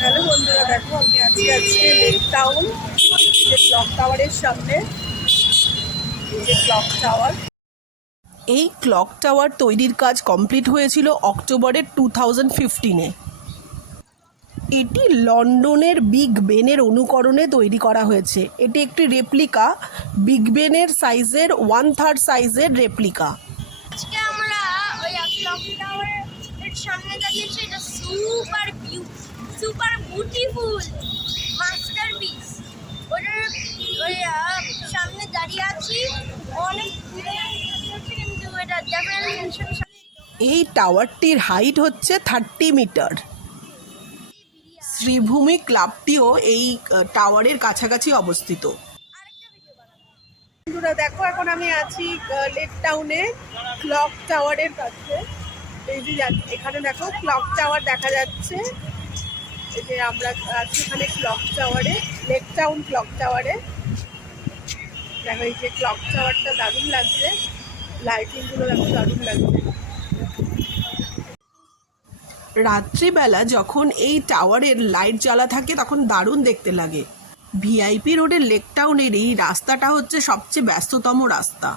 Hello বন্ধুরা, দেখো আমি আজকে লেক টাউন যে ক্লক টাওয়ারের সামনে। এই যে ক্লক টাওয়ার, এই ক্লক টাওয়ার তৈরির কাজ কমপ্লিট হয়েছিল অক্টোবরের 2015-এ। এটি লন্ডনের বিগ বেনের অনুকরণে তৈরি করা হয়েছে। এটি একটি রেপ্লিকা, বিগ বেনের সাইজের 1/3 সাইজের রেপ্লিকা। আজকে আমরা ওই ক্লক টাওয়ারের সামনে দাঁড়িয়েছি। এটা সুপার বিউটিফুল মাস্টারপিস। ওটার ওই সামনে দাঁড়িয়ে আছি, অনেক দূরে কিন্তু এটা ডেফিনেটলি এই টাওয়ারটির হাইট হচ্ছে 30 মিটার। শ্রীভূমি ক্লাবটিও এই টাওয়ারের কাছাকাছি অবস্থিত। বন্ধুরা দেখো, এখন আমি আছি লেক টাউনে ক্লক টাওয়ারের কাছে। এই যে এখানে দেখো ক্লক টাওয়ার দেখা যাচ্ছে। এই যে আমরা আছি এখানে ক্লক টাওয়ারে, লেক টাউন ক্লক টাওয়ারে। দেখো এই যে ক্লক টাওয়ারটা দারুণ লাগছে, লাইটিংগুলো দেখো দারুণ লাগছে। রাত্রিবেলা যখন এই টাওয়ারের লাইট জ্বালা থাকে তখন দারুণ দেখতে লাগে। ভিআইপি রোডের লেক টাউনের এই রাস্তাটা হচ্ছে সবচেয়ে ব্যস্ততম রাস্তা।